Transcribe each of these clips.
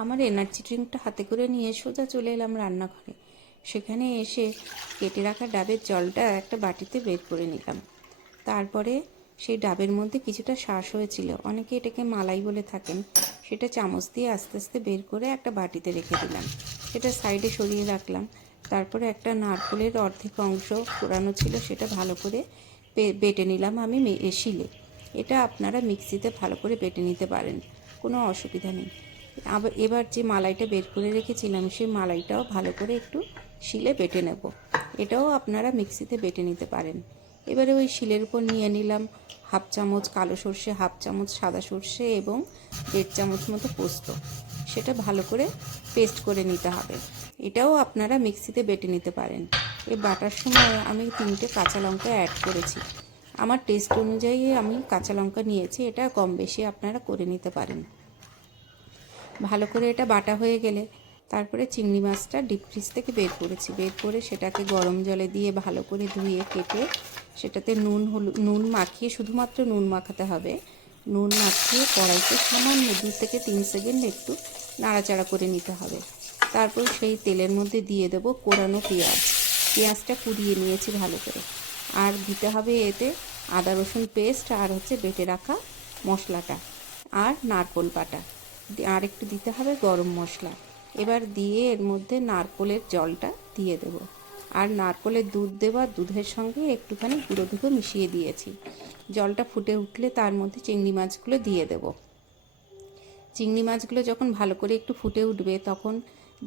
আমার এনার্জি ড্রিঙ্কটা হাতে করে নিয়ে সোজা চলে এলাম রান্নাঘরে। সেখানে এসে কেটে রাখা ডাবের জলটা একটা বাটিতে বের করে নিলাম। তারপরে সেই ডাবের মধ্যে কিছুটা শ্বাস হয়েছিল, অনেকে এটাকে মালাই বলে থাকেন, সেটা চামচ দিয়ে আস্তে আস্তে বের করে একটা বাটিতে রেখে দিলাম। সেটা সাইডে সরিয়ে রাখলাম। তারপরে একটা নারকেলের অর্ধেক অংশ পোড়ানো ছিল, সেটা ভালো করে বেটে নিলাম আমি শিলে। এটা আপনারা মিক্সিতে ভালো করে বেটে নিতে পারেন, কোনো অসুবিধা নেই। এবার যে মালাইটা বের করে রেখেছিলাম সেই মালাইটাও ভালো করে একটু শিলে বেটে নেব। এটাও আপনারা মিক্সিতে বেটে নিতে পারেন। এবারে ওই শিলের উপর নিয়ে নিলাম হাফ চামচ কালো সর্ষে, হাফ চামচ সাদা সর্ষে এবং 1.5 চামচ মতো পোস্ত। সেটা ভালো করে পেস্ট করে নিতে হবে। এটাও আপনারা মিক্সিতে বেটে নিতে পারেন। এই বাটার সময় আমি 3টে কাঁচা লঙ্কা অ্যাড করেছি। আমার টেস্ট অনুযায়ী আমি কাঁচা লঙ্কা নিয়েছি, এটা কম বেশি আপনারা করে নিতে পারেন। ভালো করে এটা বাটা হয়ে গেলে তারপরে চিংড়ি মাছটা ডিপ ফ্রিজ থেকে বের করেছি। বের করে সেটাকে গরম জলে দিয়ে ভালো করে ধুয়ে কেটে সেটাতে নুন মাখিয়ে, শুধুমাত্র নুন মাখাতে হবে। নুন মাখিয়ে কড়াইতে সামান্য 2 থেকে 3 সেকেন্ড একটু নাড়াচাড়া করে নিতে হবে। তারপর সেই তেলের মধ্যে দিয়ে দেব কোরানো পেঁয়াজ। পেঁয়াজটা কুড়িয়ে নিয়েছি ভালো করে। আর দিতে হবে এতে আদা রসুন পেস্ট, আর বেটে রাখা মশলাটা, আর নারকেল বাটা, আর একটু দিতে হবে গরম মশলা। এবার দিয়ে এর মধ্যে নারকেলের জলটা দিয়ে দেব। আর নারকেলের দুধ দেওয়া, দুধের সঙ্গে একটুখানি গুঁড়ো দুধও মিশিয়ে দিয়েছি। জলটা ফুটে উঠলে তার মধ্যে চিংড়ি মাছগুলো দিয়ে দেব। চিংড়ি মাছগুলো যখন ভালো করে একটু ফুটে উঠবে তখন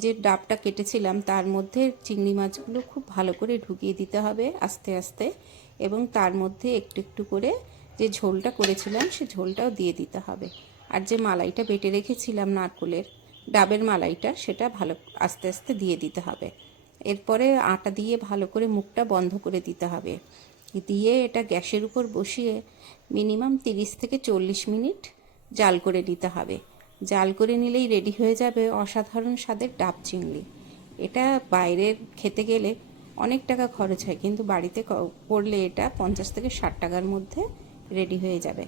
যে ডাবটা কেটেছিলাম তার মধ্যে চিংড়ি মাছগুলো খুব ভালো করে ঢুকিয়ে দিতে হবে আস্তে আস্তে, এবং তার মধ্যে একটু একটু করে যে ঝোলটা করেছিলাম সে ঝোলটাও দিয়ে দিতে হবে। আর যে মালাইটা বেটে রেখেছিলাম নারকেলের ডাবের মালাইটা, সেটা ভালো আস্তে আস্তে দিয়ে দিতে হবে। এরপরে আটা দিয়ে ভালো করে মুখটা বন্ধ করে দিতে হবে। দিয়ে এটা গ্যাসের উপর বসিয়ে মিনিমাম 30 থেকে 40 মিনিট জাল করে নিতে হবে। জাল করে নিলেই রেডি হয়ে যাবে অসাধারণ স্বাদের ডাব চিংড়ি। এটা বাইরের খেতে গেলে অনেক টাকা খরচ হয়, কিন্তু বাড়িতে করলে এটা 50 থেকে 60 টাকার মধ্যে রেডি হয়ে যাবে।